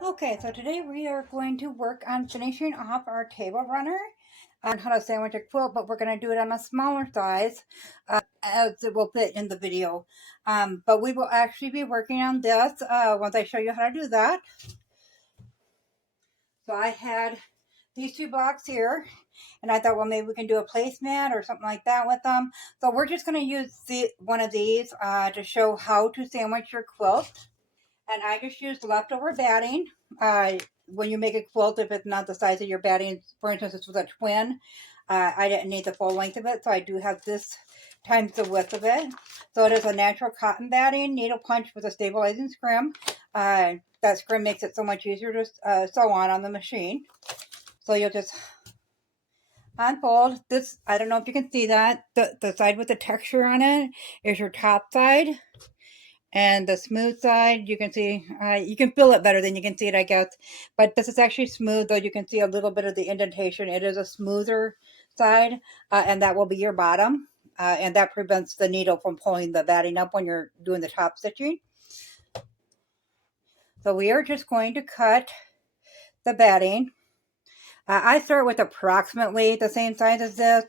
Okay, so today we are going to work on finishing off our table runner on how to sandwich a quilt, but we're going to do it on a smaller size as it will fit in the video. But we will actually be working on this once I show you how to do that. So I had these two blocks here, and I thought, well, maybe we can do a placemat or something like that with them. So we're just going to use one of these to show how to sandwich your quilt. And I just used leftover batting. When you make a quilt, if it's not the size of your batting, for instance, this was a twin, I didn't need the full length of it, so I do have this times the width of it. So it is a natural cotton batting, needle punch with a stabilizing scrim. That scrim makes it so much easier to sew on the machine. So you'll just unfold this. I don't know if you can see that. The side with the texture on it is your top side. And the smooth side, you can see, you can feel it better than you can see it, I guess. But this is actually smooth, though you can see a little bit of the indentation. It is a smoother side, and that will be your bottom. And that prevents the needle from pulling the batting up when you're doing the top stitching. So we are just going to cut the batting. I start with approximately the same size as this.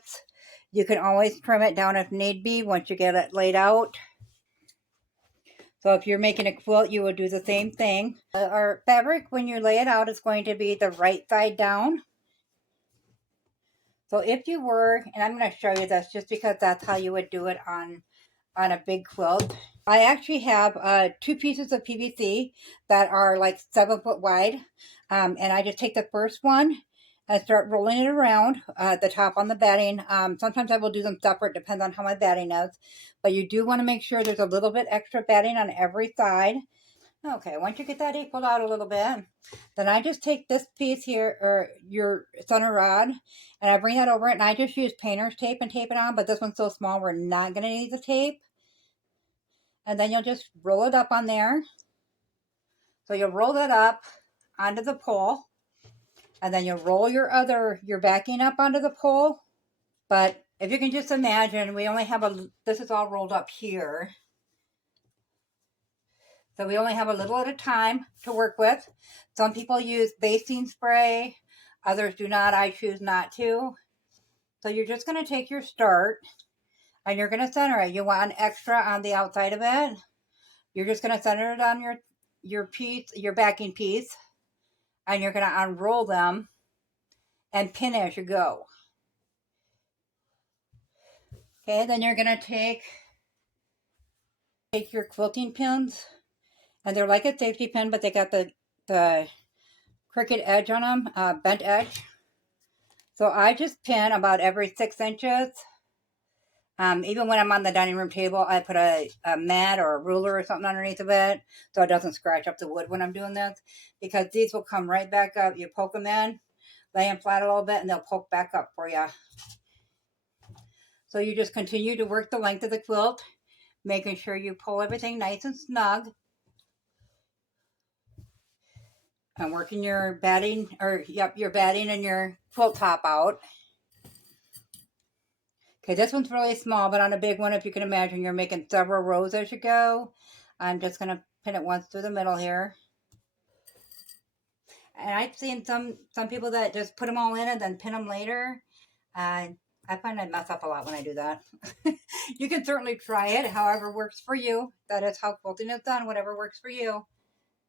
You can always trim it down if need be once you get it laid out. So if you're making a quilt, you will do the same thing. Our fabric, when you lay it out, is going to be the right side down. So if you were, and I'm going to show you this just because that's how you would do it on a big quilt. I actually have two pieces of PVC that are like 7 foot wide. And I just take the first one and start rolling it around the top on the batting. Sometimes I will do them separate, depends on how my batting is. But you do want to make sure there's a little bit extra batting on every side. Okay, once you get that equaled out a little bit, then I just take this piece here, or your center rod, and I bring that over it, and I just use painter's tape and tape it on, but this one's so small, we're not going to need the tape. And then you'll just roll it up on there. So you'll roll that up onto the pole, and then you'll roll your backing up onto the pole. But if you can just imagine, we only have this is all rolled up here. So we only have a little at a time to work with. Some people use basting spray, others do not. I choose not to. So you're just going to take your start and you're going to center it. You want an extra on the outside of it. You're just going to center it on your piece, your backing piece, and you're going to unroll them and pin as you go. Okay, then you're going to take your quilting pins, and they're like a safety pin, but they got the crooked edge on them, bent edge. So I just pin about every 6 inches. Even when I'm on the dining room table, I put a mat or a ruler or something underneath of it so it doesn't scratch up the wood when I'm doing this, because these will come right back up. You poke them in, lay them flat a little bit, and they'll poke back up for you. So you just continue to work the length of the quilt, making sure you pull everything nice and snug. And working your batting, your batting and your quilt top out. Okay, this one's really small, but on a big one, if you can imagine, you're making several rows as you go. I'm just going to pin it once through the middle here. And I've seen some people that just put them all in and then pin them later. I find I mess up a lot when I do that. You can certainly try it, however works for you. That is how quilting is done, whatever works for you.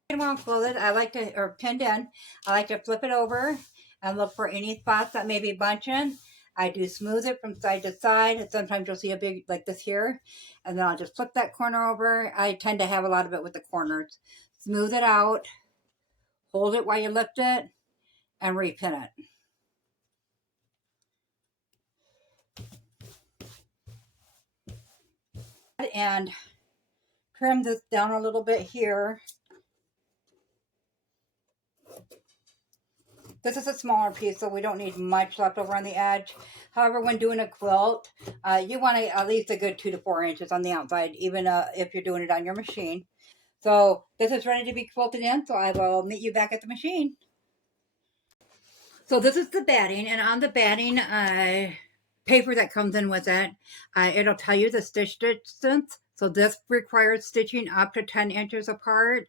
When I'm quilted, or pinned in, I like to flip it over and look for any spots that may be bunching. I do smooth it from side to side. Sometimes you'll see a big, like this here, and then I'll just flip that corner over. I tend to have a lot of it with the corners. Smooth it out, hold it while you lift it, and repin it. And trim this down a little bit here. This is a smaller piece, so we don't need much left over on the edge. However, when doing a quilt, you want at least a good 2 to 4 inches on the outside, even if you're doing it on your machine. So this is ready to be quilted in, so I will meet you back at the machine. So this is the batting, and on the batting paper that comes in with it, it'll tell you the stitch distance. So this requires stitching up to 10 inches apart,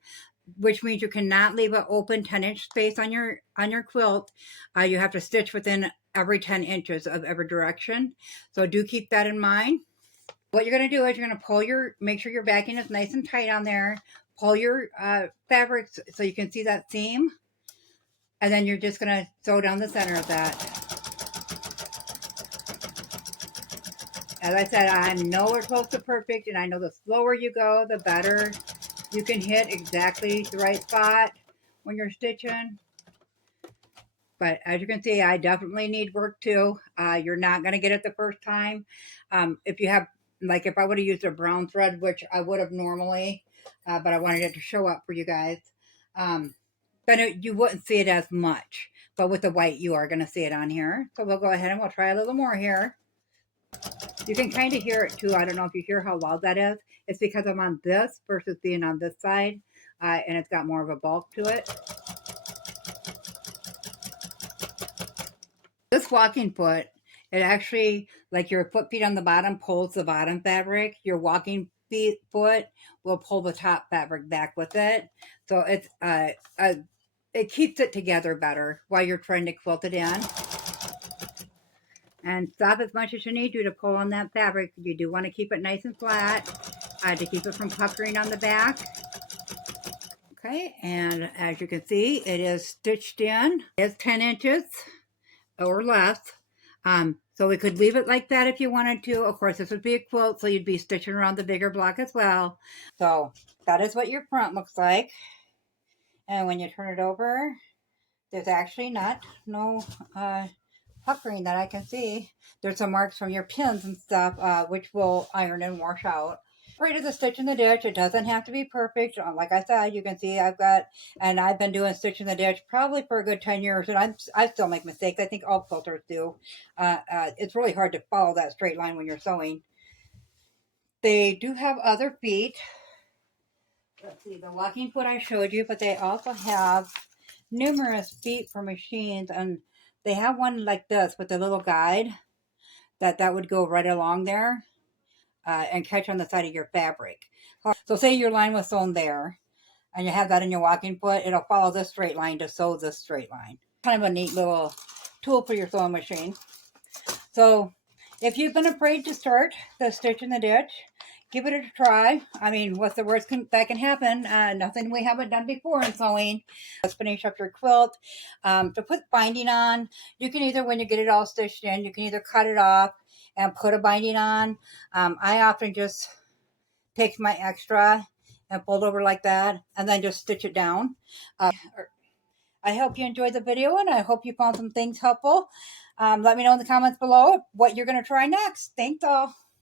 which means you cannot leave an open 10-inch space on your quilt. You have to stitch within every 10 inches of every direction. So do keep that in mind. What you're going to do is you're going to pull make sure your backing is nice and tight on there. Pull your fabric so you can see that seam. And then you're just going to sew down the center of that. As I said, I'm nowhere close to perfect, and I know the slower you go, the better you can hit exactly the right spot when you're stitching. But as you can see, I definitely need work too. You're not going to get it the first time. If you have, like if I would have used a brown thread, which I would have normally, but I wanted it to show up for you guys, then you wouldn't see it as much. But with the white, you are going to see it on here. So we'll go ahead and we'll try a little more here. You can kind of hear it too. I don't know if you hear how loud that is. It's because I'm on this versus being on this side, and it's got more of a bulk to it. This walking foot, it actually, like your foot feet on the bottom pulls the bottom fabric. Your walking foot will pull the top fabric back with it. So it's it keeps it together better while you're trying to quilt it in. And stop as much as you need to pull on that fabric. You do want to keep it nice and flat to keep it from puckering on the back. Okay, and as you can see, it is stitched in. It's 10 inches or less. So we could leave it like that if you wanted to. Of course, this would be a quilt, so you'd be stitching around the bigger block as well. So that is what your front looks like. And when you turn it over, there's actually no puckering that I can see. There's some marks from your pins and stuff, which will iron and wash out. Right as a stitch in the ditch, it doesn't have to be perfect. Like I said, you can see I've been doing stitch in the ditch probably for a good 10 years, and I still make mistakes. I think all quilters do. It's really hard to follow that straight line when you're sewing. They do have other feet. Let's see, the walking foot I showed you, but they also have numerous feet for machines, and they have one like this with a little guide that would go right along there and catch on the side of your fabric. So say your line was sewn there, and you have that in your walking foot, it'll follow this straight line to sew this straight line. Kind of a neat little tool for your sewing machine. So if you've been afraid to start the stitch in the ditch, give it a try. I mean, what's the worst that can happen? Nothing we haven't done before in sewing. Let's finish up your quilt. To put binding on, you can either, when you get it all stitched in, you can either cut it off and put a binding on. I often just take my extra and fold over like that, and then just stitch it down. I hope you enjoyed the video, and I hope you found some things helpful. Let me know in the comments below what you're going to try next. Thanks all.